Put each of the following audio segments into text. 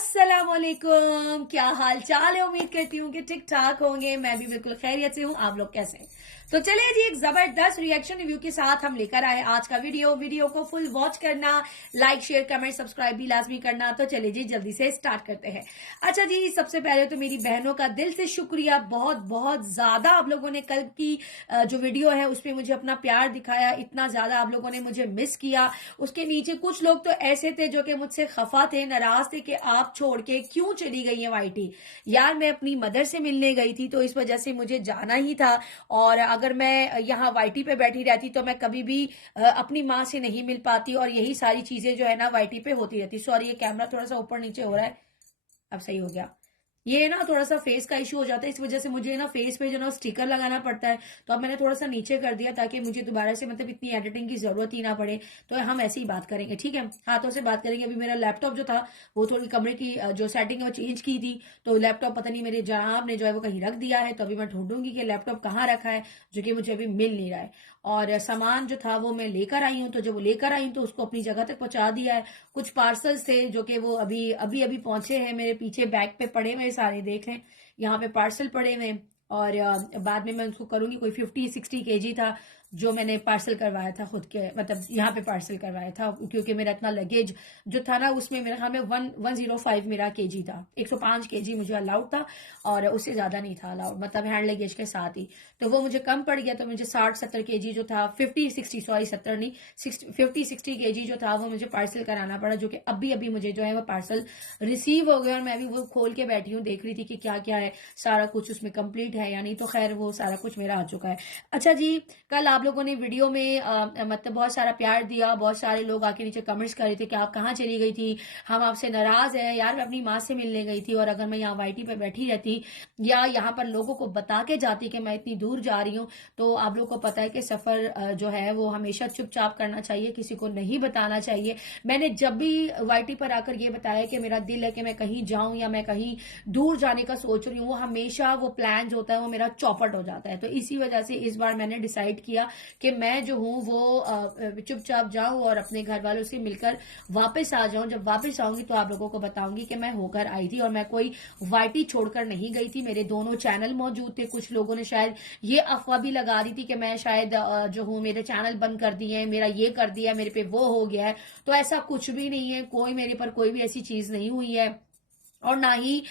अस्सलामुअलैकुम, क्या हाल चाल है। उम्मीद करती हूँ कि ठीक ठाक होंगे। मैं भी बिल्कुल खैरियत से हूँ। आप लोग कैसे हैं? तो चलिए जी, एक जबरदस्त रिएक्शन रिव्यू के साथ हम लेकर आए आज का वीडियो को फुल वॉच करना, लाइक शेयर कमेंट सब्सक्राइब भी लाजमी करना। तो चलिए जी, जल्दी से स्टार्ट करते हैं। अच्छा जी, सबसे पहले तो मेरी बहनों का दिल से शुक्रिया, बहुत बहुत ज्यादा आप लोगों ने कल की जो वीडियो है उसमें मुझे अपना प्यार दिखाया, इतना ज्यादा आप लोगों ने मुझे मिस किया। उसके नीचे कुछ लोग तो ऐसे थे जो कि मुझसे खफा थे, नाराज थे कि आप छोड़ के क्यों चली गई है वाईटी। यार, मैं अपनी मदर से मिलने गई थी तो इस वजह से मुझे जाना ही था। और अगर मैं यहाँ वाईटी पे बैठी रहती तो मैं कभी भी अपनी माँ से नहीं मिल पाती, और यही सारी चीजें जो है ना वाईटी पे होती रहती। सॉरी, ये कैमरा थोड़ा सा ऊपर नीचे हो रहा है, अब सही हो गया। ये ना थोड़ा सा फेस का इशू हो जाता है, इस वजह से मुझे ना फेस पे जो ना स्टिकर लगाना पड़ता है। तो अब मैंने थोड़ा सा नीचे कर दिया ताकि मुझे दोबारा से मतलब इतनी एडिटिंग की जरूरत ही ना पड़े। तो हम ऐसे ही बात करेंगे, ठीक है, हाथों से बात करेंगे। अभी मेरा लैपटॉप जो था वो थोड़ी कमरे की जो सेटिंग है वो चेंज की थी, तो लैपटॉप पता नहीं मेरे जनाब ने जो है वो कहीं रख दिया है। तो अभी मैं ढूंढूंगी कि लैपटॉप कहाँ रखा है, जो कि मुझे अभी मिल नहीं रहा है। और सामान जो था वो मैं लेकर आई हूँ, तो जब वो लेकर आई हूँ तो उसको अपनी जगह तक पहुंचा दिया है। कुछ पार्सल्स थे जो कि वो अभी अभी अभी पहुंचे हैं, मेरे पीछे बैग पे पड़े हुए सारे, देख लें यहाँ पे पार्सल पड़े हुए। और बाद में मैं उसको करूंगी। कोई 50-60 kg था जो मैंने पार्सल करवाया था खुद के, मतलब यहाँ पे पार्सल करवाया था, क्योंकि मेरा इतना लगेज जो था ना उसमें मेरे ख्याल में 105 मेरा केजी था। 105 kg मुझे अलाउड था और उससे ज्यादा नहीं था अलाउड, मतलब हैंड लगेज के साथ ही। तो वो मुझे कम पड़ गया, तो मुझे 60-70 kg जो था, 50-60, सॉरी 70 नहीं, 50-60 kg जो था वो मुझे पार्सल कराना पड़ा, जो कि अभी अभी मुझे जो है वो पार्सल रिसीव हो गया। और मैं भी वो खोल के बैठी हूँ, देख रही थी कि क्या क्या है, सारा कुछ उसमें कंप्लीट है या नहीं। तो खैर वो सारा कुछ मेरा आ चुका है। अच्छा जी, कल आप लोगों ने वीडियो में मतलब बहुत सारा प्यार दिया, बहुत सारे लोग आके नीचे कमेंट्स कर रहे थे कि आप कहाँ चली गई थी, हम आपसे नाराज हैं। यार, मैं अपनी माँ से मिलने गई थी, और अगर मैं यहाँ वाईटी पे बैठी रहती या यहाँ पर लोगों को बता के जाती कि मैं इतनी दूर जा रही हूँ, तो आप लोगों को पता है कि सफर जो है वो हमेशा चुपचाप करना चाहिए, किसी को नहीं बताना चाहिए। मैंने जब भी वाईटी पर आकर ये बताया कि मेरा दिल है कि मैं कहीं जाऊं या मैं कहीं दूर जाने का सोच रही हूँ, वो हमेशा वो प्लान जो होता है वो मेरा चौपट हो जाता है। तो इसी वजह से इस बार मैंने डिसाइड किया कि मैं जो हूँ वो चुपचाप जाऊं और अपने घर वालों से मिलकर वापस आ जाऊं। जब वापस आऊंगी तो आप लोगों को बताऊंगी कि मैं होकर आई थी, और मैं कोई वाईटी छोड़कर नहीं गई थी। मेरे दोनों चैनल मौजूद थे। कुछ लोगों ने शायद ये अफवाह भी लगा दी थी कि मैं शायद जो हूँ मेरे चैनल बंद कर दिए हैं, मेरा ये कर दिया, मेरे पे वो हो गया है। तो ऐसा कुछ भी नहीं है, कोई मेरे पर कोई भी ऐसी चीज नहीं हुई है, और ना ही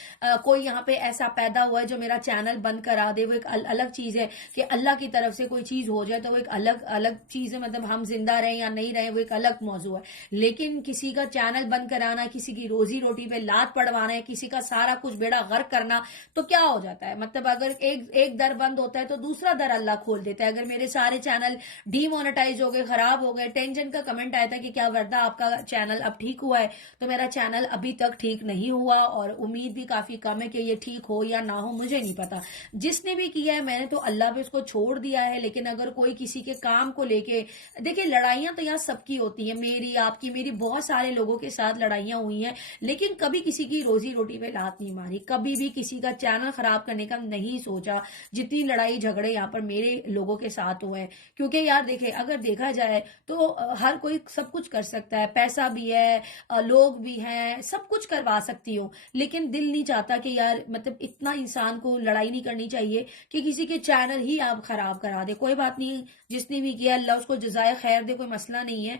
कोई यहाँ पे ऐसा पैदा हुआ है जो मेरा चैनल बंद करा दे। वो एक अलग चीज है कि अल्लाह की तरफ से कोई चीज हो जाए तो वो एक अलग अलग चीज है, मतलब हम जिंदा रहे या नहीं रहे वो एक अलग मौजू है। लेकिन किसी का चैनल बंद कराना, किसी की रोजी रोटी पे लात पड़वाना है, किसी का सारा कुछ बेड़ा गर्क करना, तो क्या हो जाता है, मतलब अगर एक एक दर बंद होता है तो दूसरा दर अल्लाह खोल देता है। अगर मेरे सारे चैनल डीमोनेटाइज हो गए, खराब हो गए, टेंशन का कमेंट आया था कि क्या वर्दा आपका चैनल अब ठीक हुआ है, तो मेरा चैनल अभी तक ठीक नहीं हुआ, और उम्मीद भी काफी कम है कि ये ठीक हो या ना हो, मुझे नहीं पता। जिसने भी किया है मैंने तो अल्लाह पे उसको छोड़ दिया है। लेकिन अगर कोई किसी के काम को लेके, देखिए लड़ाइयां तो यहाँ सबकी होती है, मेरी आपकी मेरी बहुत सारे लोगों के साथ लड़ाइयां हुई हैं, लेकिन कभी किसी की रोजी रोटी पे लात नहीं मारी, कभी भी किसी का चैनल खराब करने का नहीं सोचा। जितनी लड़ाई झगड़े यहाँ पर मेरे लोगों के साथ हुए हैं, क्योंकि यार देखे, अगर देखा जाए तो हर कोई सब कुछ कर सकता है, पैसा भी है, लोग भी हैं, सब कुछ करवा सकती हो। लेकिन दिल नहीं चाहता कि यार, मतलब इतना इंसान को लड़ाई नहीं करनी चाहिए कि किसी के चैनल ही आप खराब करा दे। कोई बात नहीं, जिसने भी किया अल्लाह उसको जजाय खैर दे, कोई मसला नहीं है।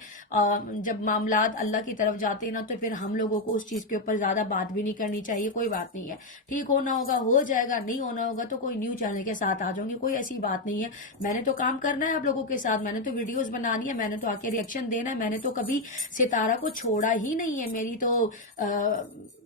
जब मामलात अल्लाह की तरफ जाते हैं ना, तो फिर हम लोगों को उस चीज के ऊपर ज्यादा बात भी नहीं करनी चाहिए। कोई बात नहीं है, ठीक होना होगा हो जाएगा, नहीं होना होगा तो कोई न्यू चैनल के साथ आ जाऊंगी, कोई ऐसी बात नहीं है। मैंने तो काम करना है आप लोगों के साथ, मैंने तो वीडियोस बनानी है, मैंने तो आके रिएक्शन देना है, मैंने तो कभी सितारा को छोड़ा ही नहीं है। मेरी तो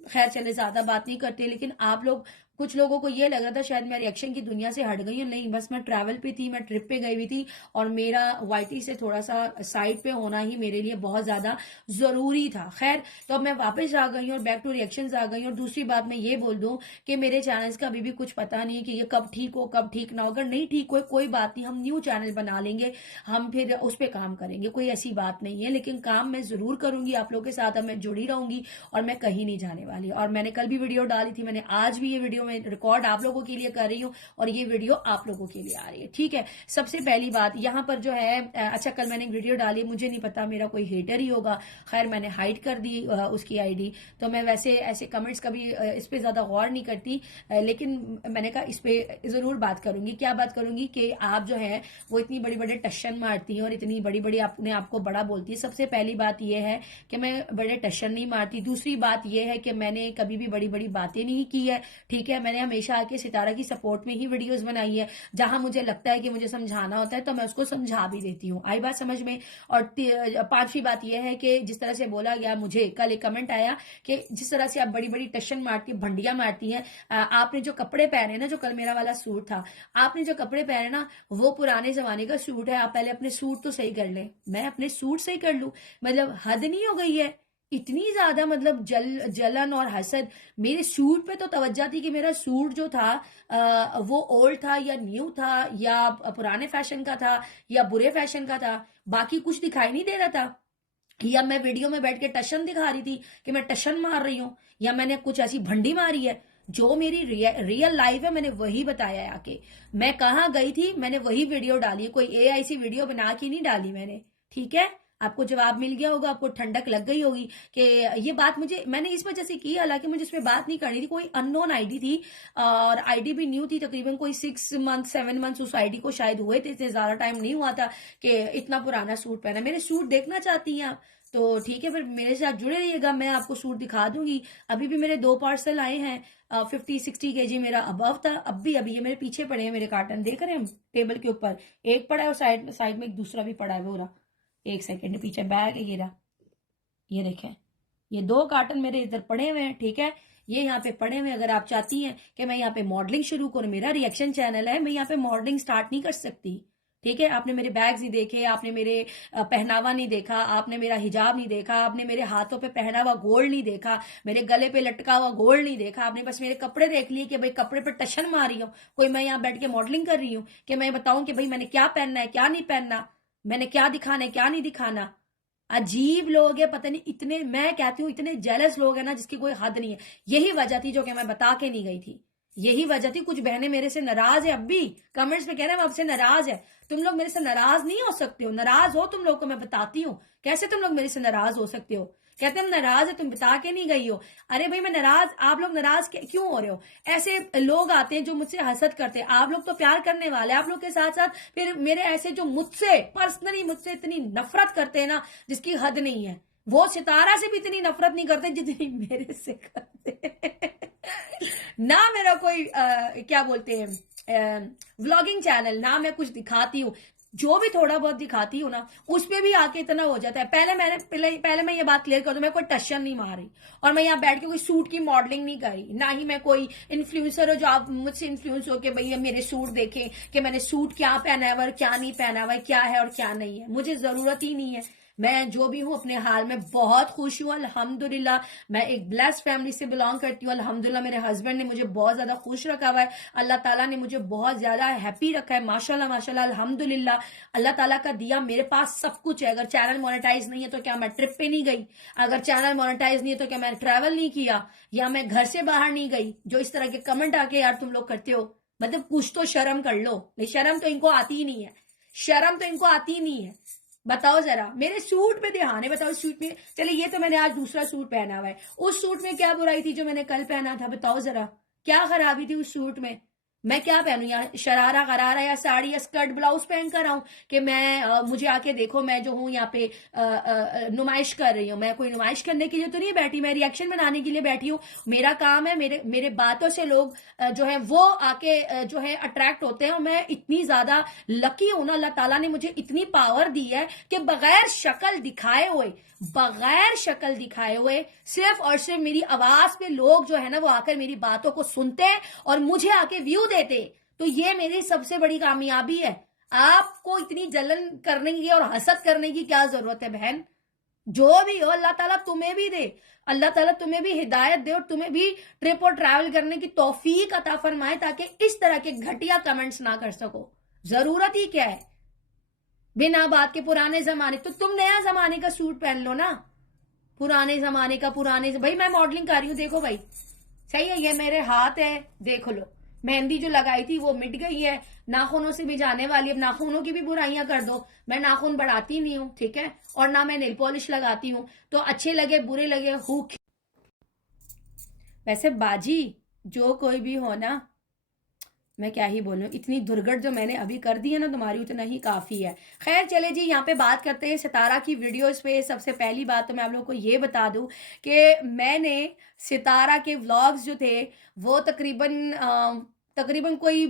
खैर चले, ज्यादा बात नहीं करते, लेकिन आप लोग, कुछ लोगों को ये लग रहा था शायद मैं रिएक्शन की दुनिया से हट गई हूँ। नहीं, बस मैं ट्रैवल पे थी, मैं ट्रिप पे गई हुई थी, और मेरा वाईटी से थोड़ा सा साइड पे होना ही मेरे लिए बहुत ज्यादा जरूरी था। खैर, तो अब मैं वापस आ गई हूँ और बैक टू रिएक्शंस आ गई हूँ। और दूसरी बात मैं ये बोल दूं कि मेरे चैनल्स का अभी भी कुछ पता नहीं है कि ये कब ठीक हो कब ठीक ना हो। अगर नहीं ठीक हो कोई बात नहीं, हम न्यू चैनल बना लेंगे, हम फिर उस पर काम करेंगे, कोई ऐसी बात नहीं है। लेकिन काम मैं जरूर करूंगी आप लोगों के साथ, अब मैं जुड़ी रहूंगी और मैं कहीं नहीं जाने वाली। और मैंने कल भी वीडियो डाली थी, मैंने आज भी ये वीडियो वीडियो में रिकॉर्ड आप लोगों के लिए कर रही हूँ और ये वीडियो आप लोगों के लिए आ रही है, ठीक है। सबसे पहली बात यहाँ पर जो है, अच्छा कल मैंने एक वीडियो डाली, मुझे नहीं पता मेरा कोई हेटर ही होगा, खैर मैंने हाइड कर दी उसकी आईडी, तो मैं वैसे ऐसे कमेंट्स कभी इस पे ज्यादा गौर नहीं करती, लेकिन मैंने कहा इस पे जरूर बात करूंगी। क्या बात करूंगी कि आप जो है वो इतनी बड़ी बड़ी टशन मारती हैं और इतनी बड़ी बड़ी अपने आपको बड़ा बोलती है। सबसे पहली बात यह है कि मैं बड़े टशन नहीं मारती। दूसरी बात यह है कि मैंने कभी भी बड़ी बड़ी बातें नहीं की है, ठीक है। मैंने हमेशा आके सितारा की सपोर्ट में ही वीडियोस बनाई है, जहां मुझे लगता है कि मुझे समझाना होता है तो मैं उसको समझा भी देती हूँ। आई बात समझ में। और पांचवी बात यह है कि जिस तरह से बोला गया, मुझे कल एक कमेंट आया कि जिस तरह से आप बड़ी बड़ी टशन मारती, भंडिया मारती हैं, आपने जो कपड़े पहने ना, जो कल मेरा वाला सूट था, आपने जो कपड़े पहने ना वो पुराने जमाने का सूट है। आप पहले अपने सूट तो सही कर लें। मैं अपने सूट सही कर लूं? मतलब हद नहीं हो गई है इतनी ज्यादा? मतलब जलन और हसद। मेरे सूट पे तो तवज्जो थी कि मेरा सूट जो था वो ओल्ड था या न्यू था या पुराने फैशन का था या बुरे फैशन का था, बाकी कुछ दिखाई नहीं दे रहा था। या मैं वीडियो में बैठ के टशन दिखा रही थी कि मैं टशन मार रही हूं, या मैंने कुछ ऐसी भंडी मारी है। जो मेरी रियल लाइफ है मैंने वही बताया है आके। मैं कहाँ गई थी मैंने वही वीडियो डाली है, कोई एआईसी वीडियो बना के नहीं डाली मैंने, ठीक है। आपको जवाब मिल गया होगा, आपको ठंडक लग गई होगी कि ये बात मैंने इस वजह से की, हालांकि मुझे इस पे बात नहीं करनी थी। कोई अननोन आईडी थी और आईडी भी न्यू थी, तकरीबन कोई 6 मंथ 7 मंथ उस आईडी को शायद हुए थे, इससे ज्यादा टाइम नहीं हुआ था कि इतना पुराना सूट पहना। मेरे सूट देखना चाहती हैं आप तो ठीक है, फिर मेरे साथ जुड़े रहिएगा, मैं आपको सूट दिखा दूंगी। अभी भी मेरे 2 पार्सल आए हैं, 50-60 kg मेरा अबव था। अब भी अभी ये मेरे पीछे पड़े हैं, मेरे कार्टन देख रहे हैं टेबल के ऊपर, एक पड़ा है और साइड में एक दूसरा भी पड़ा है, वो रहा। एक सेकेंड, पीछे बैग है, ये देखें, ये 2 कार्टन मेरे इधर पड़े हुए हैं, ठीक है। ये यहाँ पे पड़े हुए हैं। अगर आप चाहती हैं कि मैं यहाँ पे मॉडलिंग शुरू करूँ, मेरा रिएक्शन चैनल है, मैं यहाँ पे मॉडलिंग स्टार्ट नहीं कर सकती, ठीक है। आपने मेरे बैग्स नहीं देखे, आपने मेरे पहनावा नहीं देखा, आपने मेरा हिजाब नहीं देखा, आपने मेरे हाथों पे पहना हुआ गोल्ड नहीं देखा, मेरे गले पे लटका हुआ गोल्ड नहीं देखा, आपने बस मेरे कपड़े देख लिए कि भाई कपड़े पे टशन मार रही हूँ, कोई मैं यहाँ बैठ के मॉडलिंग कर रही हूँ कि मैं बताऊं कि भाई मैंने क्या पहनना है क्या नहीं पहनना, मैंने क्या दिखाना है क्या नहीं दिखाना। अजीब लोग है, पता नहीं इतने, मैं कहती हूँ इतने जेलस लोग है ना जिसकी कोई हद नहीं है। यही वजह थी जो कि मैं बता के नहीं गई थी, यही वजह थी। कुछ बहनें मेरे से नाराज है, अब भी कमेंट्स में कह रहे हैं आपसे नाराज है। तुम लोग मेरे से नाराज नहीं हो सकते हो, नाराज हो तुम लोग को मैं बताती हूँ कैसे तुम लोग मेरे से नाराज हो सकते हो। कहते हैं नाराज है, तुम बता के नहीं गई हो। अरे भाई मैं नाराज, आप लोग नाराज क्यों हो रहे हो? ऐसे लोग आते हैं जो मुझसे हसद करते हैं, आप लोग तो प्यार करने वाले, आप लोग के साथ साथ फिर मेरे ऐसे जो मुझसे पर्सनली मुझसे इतनी नफरत करते हैं ना जिसकी हद नहीं है, वो सितारा से भी इतनी नफरत नहीं करते जितनी मेरे से करते ना मेरा कोई क्या बोलते हैं व्लॉगिंग चैनल, ना मैं कुछ दिखाती हूँ, जो भी थोड़ा बहुत दिखाती हूँ ना उस पे भी आके इतना हो जाता है। पहले मैं ये बात क्लियर कर दूं, मैं कोई टशन नहीं मार रही और मैं यहाँ बैठ के कोई सूट की मॉडलिंग नहीं कर रही, ना ही मैं कोई इन्फ्लुएंसर हो जो आप मुझसे इन्फ्लुएंस हो के भैया मेरे सूट देखें कि मैंने सूट क्या पहना है और क्या नहीं पहना हुआ है, क्या है और क्या नहीं है। मुझे जरूरत ही नहीं है, मैं जो भी हूँ अपने हाल में बहुत खुश हूँ अल्हम्दुलिल्लाह। मैं एक ब्लेस्ड फैमिली से बिलोंग करती हूँ अल्हम्दुलिल्लाह। मेरे हस्बैंड ने मुझे बहुत ज्यादा खुश रखा हुआ है, अल्लाह ताला ने मुझे बहुत ज्यादा हैप्पी रखा है, माशाल्लाह माशाल्लाह अल्हम्दुलिल्लाह। अल्लाह ताला का दिया मेरे पास सब कुछ है। अगर चैनल मोनेटाइज नहीं है तो क्या मैं ट्रिप पे नहीं गई? अगर चैनल मोनेटाइज नहीं है तो क्या मैं ट्रैवल नहीं किया या मैं घर से बाहर नहीं गई? जो इस तरह के कमेंट आके यार तुम लोग करते हो, मतलब कुछ तो शर्म कर लो। शर्म तो इनको आती ही नहीं है, शर्म तो इनको आती ही नहीं है। बताओ जरा, मेरे सूट पे ध्यान है, बताओ सूट में, चले ये तो मैंने आज दूसरा सूट पहना हुआ है, उस सूट में क्या बुराई थी जो मैंने कल पहना था? बताओ जरा, क्या खराबी थी उस सूट में? मैं क्या पहनूं, या शरारा गरारा या साड़ी या स्कर्ट ब्लाउज पहन कर आऊं कि मैं मुझे आके देखो मैं जो हूं यहाँ पे नुमाइश कर रही हूँ? मैं कोई नुमाइश करने के लिए तो नहीं बैठी, मैं रिएक्शन बनाने के लिए बैठी हूँ। मेरा काम है, मेरे बातों से लोग जो है वो आके जो है अट्रैक्ट होते हैं। और मैं इतनी ज्यादा लकी हूं ना, अल्लाह ताला ने मुझे इतनी पावर दी है कि बगैर शक्ल दिखाए हुए सिर्फ और सिर्फ मेरी आवाज पे लोग जो है ना वो आकर मेरी बातों को सुनते हैं और मुझे आके व्यू देते। तो ये मेरी सबसे बड़ी कामयाबी है। आपको इतनी जलन करने की और हसद करने की क्या जरूरत है बहन? जो भी हो अल्लाह ताला तुम्हें भी दे, अल्लाह ताला तुम्हें भी हिदायत दे और तुम्हें भी ट्रिप और ट्रैवल करने की तौफीक अता फरमाए ताकि इस तरह के घटिया कमेंट्स ना कर सको। जरूरत ही क्या है बिना बात के? पुराने जमाने, तो तुम नया जमाने का सूट पहन लो ना, पुराने जमाने का। भाई मैं मॉडलिंग कर रही हूँ, देखो भाई सही है, ये मेरे हाथ है, देख लो मेहंदी जो लगाई थी वो मिट गई है, नाखूनों से भी जाने वाली। अब नाखूनों की भी बुराइयां कर दो, मैं नाखून बढ़ाती नहीं हूँ, ठीक है, और ना मैं नेल पॉलिश लगाती हूँ, तो अच्छे लगे बुरे लगे हु। वैसे बाजी, जो कोई भी हो ना, मैं क्या ही बोलूं, इतनी दुर्गट जो मैंने अभी कर दी है ना तुम्हारी, उतना ही काफी है। खैर चले जी, यहाँ पे बात करते हैं सितारा की वीडियोस पे। सबसे पहली बात तो मैं आप लोगों को ये बता दूं कि मैंने सितारा के व्लॉग्स जो थे वो तकरीबन कोई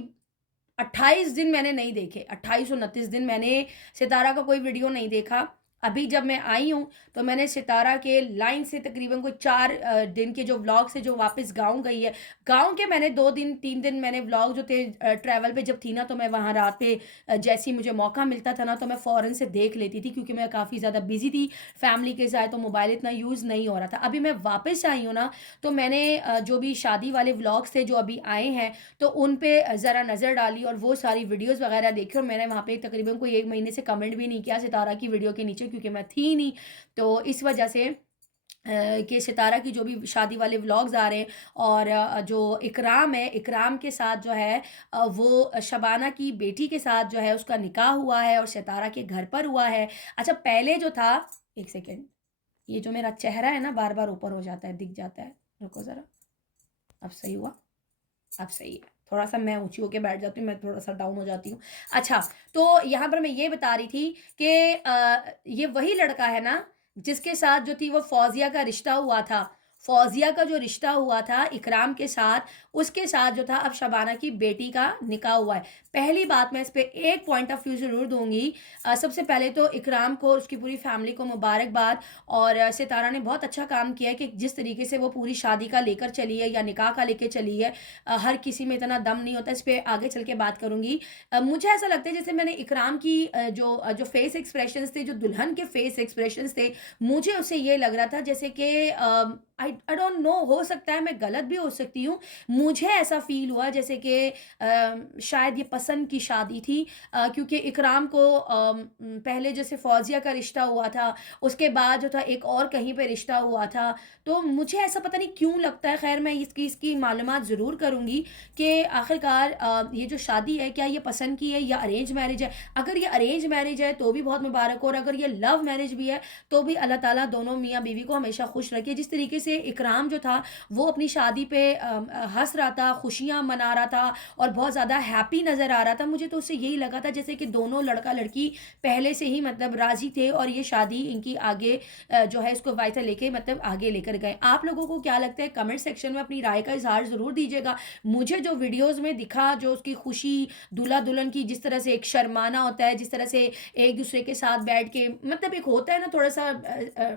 28 दिन मैंने नहीं देखे, 28-29 दिन मैंने सितारा का कोई वीडियो नहीं देखा। अभी जब मैं आई हूँ तो मैंने सितारा के लाइन से तकरीबन कोई 4 दिन के जो व्लॉग से जो वापस गाँव गई है, गाँव के मैंने 2 दिन 3 दिन मैंने व्लॉग जो थे ट्रैवल पे जब थी ना, तो मैं वहाँ रात पे जैसे ही मुझे मौका मिलता था ना तो मैं फ़ौरन से देख लेती थी, क्योंकि मैं काफ़ी ज़्यादा बिजी थी फैमिली के साथ, तो मोबाइल इतना यूज़ नहीं हो रहा था। अभी मैं वापस आई हूँ ना, तो मैंने जो भी शादी वाले व्लॉग्स थे जो अभी आए हैं, तो उन पे ज़रा नज़र डाली और वो सारी वीडियोस वगैरह देखी, और मैंने वहाँ पे तकरीबन कोई 1 महीने से कमेंट भी नहीं किया सितारा की वीडियो के नीचे, क्योंकि मैं थी नहीं। तो इस वजह से कि सितारा की जो भी शादी वाले व्लॉग्स आ रहे हैं, और जो इकराम है, इकराम के साथ जो है वो शबाना की बेटी के साथ जो है उसका निकाह हुआ है और सितारा के घर पर हुआ है। अच्छा पहले जो था, एक सेकेंड, ये जो मेरा चेहरा है ना बार बार ऊपर हो जाता है, दिख जाता है, रुको ज़रा, अब सही हुआ, अब सही है। थोड़ा सा मैं ऊंची होके बैठ जाती हूँ, मैं थोड़ा सा डाउन हो जाती हूँ। अच्छा, तो यहाँ पर मैं ये बता रही थी कि ये वही लड़का है ना जिसके साथ जो थी वो फौजिया का रिश्ता हुआ था। फौजिया का जो रिश्ता हुआ था इकराम के साथ, उसके साथ जो था अब शबाना की बेटी का निकाह हुआ है। पहली बात मैं इस पे एक पॉइंट ऑफ व्यू जरूर दूंगी। सबसे पहले तो इकराम को और उसकी पूरी फैमिली को मुबारकबाद, और सितारा ने बहुत अच्छा काम किया है कि जिस तरीके से वो पूरी शादी का लेकर चली है या निकाह का लेकर चली है। हर किसी में इतना दम नहीं होता, इस पर आगे चल के बात करूंगी। मुझे ऐसा लगता है जैसे मैंने इकराम की जो फेस एक्सप्रेशंस थे, जो दुल्हन के फेस एक्सप्रेशंस थे, मुझे उससे ये लग रहा था जैसे कि आई डोंट नो, हो सकता है मैं गलत भी हो सकती हूँ, मुझे ऐसा फील हुआ जैसे कि शायद ये पसंद की शादी थी। क्योंकि इकराम को पहले जैसे फौजिया का रिश्ता हुआ था, उसके बाद जो था एक और कहीं पे रिश्ता हुआ था, तो मुझे ऐसा पता नहीं क्यों लगता है। खैर मैं इसकी इसकी मालूमात ज़रूर करूँगी कि आखिरकार ये जो शादी है क्या ये पसंद की है या अरेंज मैरिज है। अगर ये अरेंज मैरिज है तो भी बहुत मुबारक हो, और अगर ये लव मैरिज भी है तो भी अल्लाह ताला दोनों मियाँ बीवी को हमेशा खुश रखे। जिस तरीके से इकराम जो था वो अपनी शादी पे हंस रहा था, खुशियाँ मना रहा था और बहुत ज़्यादा हैप्पी नज़र आ रहा था, मुझे तो उससे यही लगा था जैसे कि दोनों लड़का लड़की पहले से ही मतलब राजी थे और ये शादी इनकी आगे जो है इसको वायदा लेके मतलब आगे लेकर गए। आप लोगों को क्या लगता है कमेंट सेक्शन में अपनी राय का इजहार ज़रूर दीजिएगा। मुझे जो वीडियोज़ में दिखा, जो उसकी खुशी दूल्हा दुल्हन की, जिस तरह से एक शर्माना होता है, जिस तरह से एक दूसरे के साथ बैठ के मतलब एक होता है ना थोड़ा सा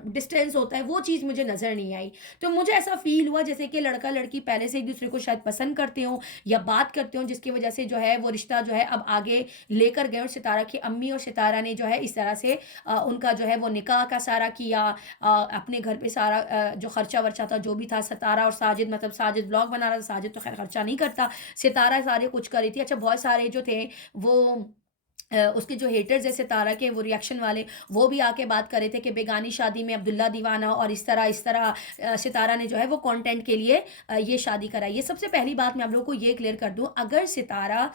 डिस्टेंस होता है, वो चीज़ मुझे नज़र नहीं आई। तो मुझे ऐसा फील हुआ जैसे कि लड़का लड़की पहले से एक दूसरे को शायद पसंद करते हो या बात करते हो, जिसकी वजह से जो है वो रिश्ता जो है अब आगे लेकर गए, और सितारा की अम्मी और सितारा ने जो है इस तरह से उनका जो है वो निकाह का सारा किया। अपने घर पे सारा जो खर्चा वर्चा था जो भी था, सितारा और साजिद, मतलब साजिद ब्लॉग बना रहा था, साजिद तो खैर खर्चा नहीं करता, सितारा सारे कुछ कर रही थी। अच्छा बहुत सारे जो थे वो उसके जो हेटर्स है सितारा के, वो रिएक्शन वाले, वो भी आके बात कर रहे थे कि बेगानी शादी में अब्दुल्ला दीवाना और इस तरह सितारा ने जो है वो कंटेंट के लिए ये शादी कराई है। सबसे पहली बात मैं आप लोगों को ये क्लियर कर दूं, अगर सितारा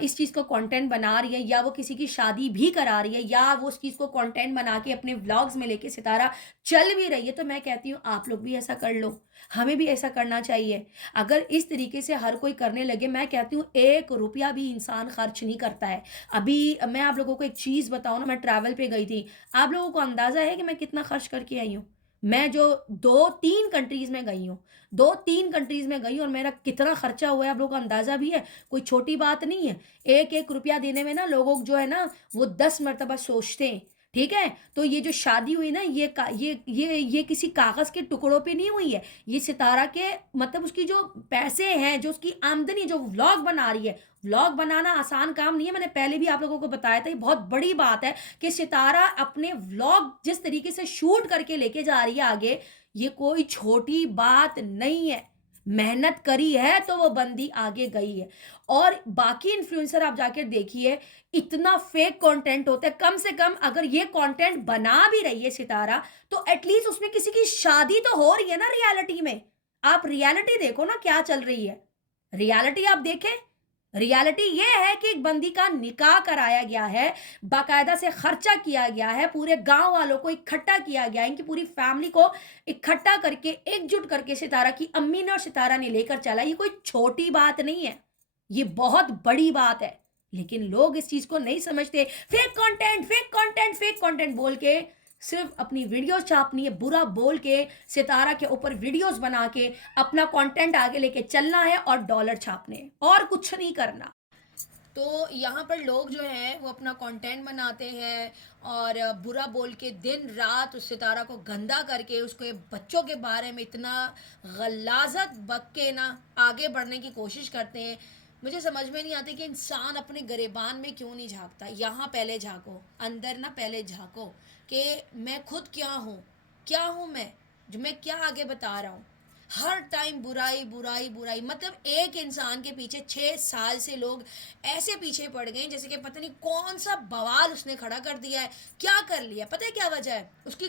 इस चीज़ को कंटेंट बना रही है या वो किसी की शादी भी करा रही है या वो उस चीज़ को कंटेंट बना के अपने व्लॉग्स में लेके सितारा चल भी रही है, तो मैं कहती हूँ आप लोग भी ऐसा कर लो, हमें भी ऐसा करना चाहिए। अगर इस तरीके से हर कोई करने लगे, मैं कहती हूँ 1 रुपया भी इंसान खर्च नहीं करता है। अभी मैं आप लोगों को एक चीज़ बताऊँ ना, मैं ट्रैवल पे गई थी, आप लोगों को अंदाज़ा है कि मैं कितना खर्च करके आई हूँ। मैं जो 2-3 कंट्रीज़ में गई हूँ, 2-3 कंट्रीज़ में गई हूँ और मेरा कितना खर्चा हुआ है आप लोगों को अंदाज़ा भी है, कोई छोटी बात नहीं है। एक-एक रुपया देने में ना लोगों जो है ना वो 10 मर्तबा सोचते हैं, ठीक है? तो ये जो शादी हुई ना, ये किसी कागज़ के टुकड़ों पे नहीं हुई है। ये सितारा के मतलब उसकी जो पैसे हैं, जो उसकी आमदनी, जो व्लॉग बना रही है, व्लॉग बनाना आसान काम नहीं है। मैंने पहले भी आप लोगों को बताया था, ये बहुत बड़ी बात है कि सितारा अपने व्लॉग जिस तरीके से शूट करके लेके जा रही है आगे, ये कोई छोटी बात नहीं है। मेहनत करी है तो वो बंदी आगे गई है। और बाकी इन्फ्लुएंसर आप जाकर देखिए, इतना फेक कंटेंट होता है। कम से कम अगर ये कंटेंट बना भी रही है सितारा, तो एटलीस्ट उसमें किसी की शादी तो हो रही है ना रियलिटी में। आप रियलिटी देखो ना क्या चल रही है। रियलिटी आप देखें, रियलिटी ये है कि एक बंदी का निकाह कराया गया है, बाकायदा से खर्चा किया गया है, पूरे गांव वालों को इकट्ठा किया गया है, इनकी पूरी फैमिली को इकट्ठा करके एकजुट करके सितारा की अम्मी ने और सितारा ने लेकर चला। ये कोई छोटी बात नहीं है, ये बहुत बड़ी बात है। लेकिन लोग इस चीज को नहीं समझते। Fake content, fake content, fake content बोल के सिर्फ अपनी वीडियोस छापनी है, बुरा बोल के सितारा के ऊपर वीडियोस बना के अपना कंटेंट आगे लेके चलना है और डॉलर छापने हैं, और कुछ नहीं करना। तो यहाँ पर लोग जो हैं वो अपना कंटेंट बनाते हैं और बुरा बोल के दिन रात उस सितारा को गंदा करके उसके बच्चों के बारे में इतना गलाजत बक के ना आगे बढ़ने की कोशिश करते हैं। मुझे समझ में नहीं आती कि इंसान अपने गरेबान में क्यों नहीं झांकता। यहाँ पहले झांको, अंदर ना पहले झांको कि मैं खुद क्या हूँ मैं, जो मैं क्या आगे बता रहा हूँ। हर टाइम बुराई बुराई बुराई, मतलब एक इंसान के पीछे 6 साल से लोग ऐसे पीछे पड़ गए जैसे कि पता नहीं कौन सा बवाल उसने खड़ा कर दिया है, क्या कर लिया। पता है क्या वजह है? उसकी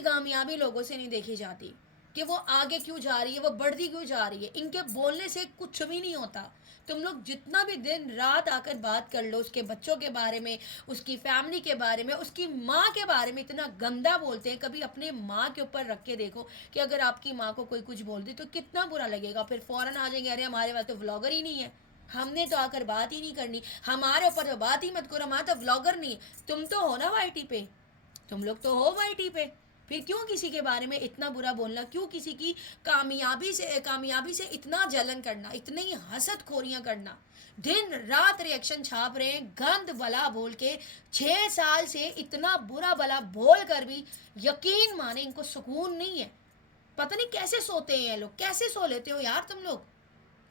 कामयाबी लोगों से नहीं देखी जाती कि वो आगे क्यों जा रही है, वो बढ़ती क्यों जा रही है। इनके बोलने से कुछ भी नहीं होता। तुम लोग जितना भी दिन रात आकर बात कर लो उसके बच्चों के बारे में, उसकी फैमिली के बारे में, उसकी माँ के बारे में इतना गंदा बोलते हैं। कभी अपने माँ के ऊपर रख के देखो कि अगर आपकी माँ को कोई कुछ बोल दे तो कितना बुरा लगेगा। फिर फौरन आ जाएंगे, अरे हमारे पास तो व्लॉगर ही नहीं है, हमने तो आकर बात ही नहीं करनी, हमारे ऊपर तो बात ही मत करो, हमारा तो व्लॉगर नहीं है। तुम तो हो ना वाईटी पे, तुम लोग तो हो वाईटी पे, फिर क्यों किसी के बारे में इतना बुरा बोलना, क्यों किसी की कामयाबी से इतना जलन करना, इतनी हसदखोरियां करना। दिन रात रिएक्शन छाप रहे हैं गंद भला बोल के। 6 साल से इतना बुरा भला बोल कर भी यकीन माने इनको सुकून नहीं है। पता नहीं कैसे सोते हैं लोग, कैसे सो लेते हो यार तुम लोग।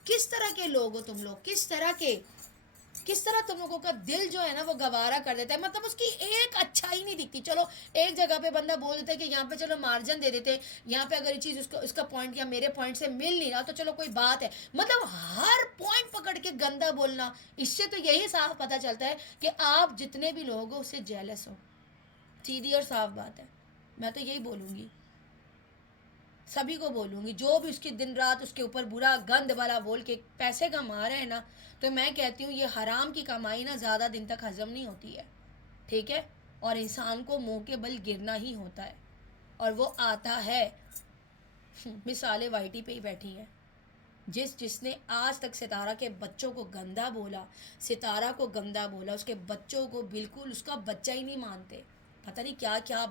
किस तरह के लोग हो तुम लोग, किस तरह तुम लोगों का दिल जो है ना वो गवारा कर देता है। मतलब उसकी एक अच्छाई नहीं दिखती। चलो एक जगह पे बंदा बोल देता है कि यहाँ पे चलो मार्जिन दे देते, यहाँ पे अगर ये चीज़ उसका पॉइंट या मेरे पॉइंट से मिल नहीं रहा तो चलो कोई बात है। मतलब हर पॉइंट पकड़ के गंदा बोलना, इससे तो यही साफ पता चलता है कि आप जितने भी लोग हो उससे जेलस हो। सीधी और साफ बात है। मैं तो यही बोलूँगी, सभी को बोलूँगी जो भी उसकी दिन रात उसके ऊपर बुरा गंद वाला बोल के पैसे कमा रहे हैं ना, तो मैं कहती हूँ ये हराम की कमाई ना ज़्यादा दिन तक हजम नहीं होती है, ठीक है। और इंसान को मुंह के बल गिरना ही होता है, और वो आता है। मिसालें वाईटी पे ही बैठी हैं। जिसने आज तक सितारा के बच्चों को गंदा बोला, सितारा को गंदा बोला, उसके बच्चों को बिल्कुल उसका बच्चा ही नहीं मानते। पता नहीं क्या क्या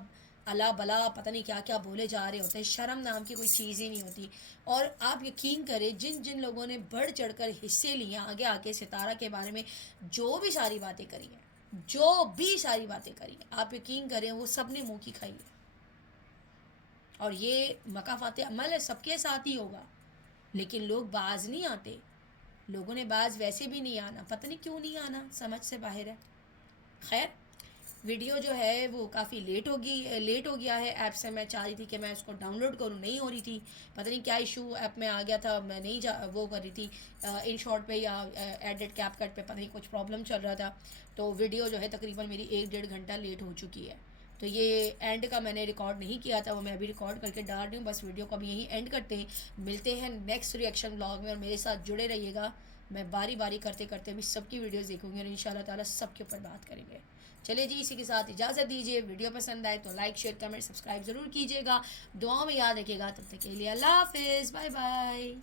अला बला, पता नहीं क्या क्या बोले जा रहे होते हैं। शर्म नाम की कोई चीज़ ही नहीं होती। और आप यकीन करें जिन जिन लोगों ने बढ़ चढ़कर हिस्से लिए आगे आके सितारा के बारे में जो भी सारी बातें करी हैं, आप यकीन करें वो सब ने मुँह की खाई है। और ये मकाफात अमल है, सबके साथ ही होगा। लेकिन लोग बाज नहीं आते, लोगों ने बाज वैसे भी नहीं आना, पता नहीं क्यों नहीं आना, समझ से बाहर है। खैर, वीडियो जो है वो काफ़ी लेट हो गया है ऐप से। मैं चाह रही थी कि मैं उसको डाउनलोड करूँ, नहीं हो रही थी। पता नहीं क्या इशू ऐप में आ गया था, मैं नहीं वो कर रही थी इन शॉर्ट पे या एडिट कैपकट पे, पता नहीं कुछ प्रॉब्लम चल रहा था। तो वीडियो जो है तकरीबन मेरी 1-1.5 घंटा लेट हो चुकी है। तो ये एंड का मैंने रिकॉर्ड नहीं किया था, वो मैं अभी रिकॉर्ड करके डाल रही हूँ। बस वीडियो को अभी यहीं एंड करते हैं, मिलते हैं नेक्स्ट रिएक्शन ब्लॉग में, और मेरे साथ जुड़े रहिएगा। मैं बारी बारी करते करते अभी सबकी वीडियोस देखूंगी और इंशाल्लाह ताला सबके ऊपर बात करेंगे। चलिए जी, इसी के साथ इजाज़त दीजिए। वीडियो पसंद आए तो लाइक शेयर कमेंट सब्सक्राइब ज़रूर कीजिएगा। दुआ में याद रखिएगा। तब तक के लिए अल्लाह हाफिज़, बाय बाय।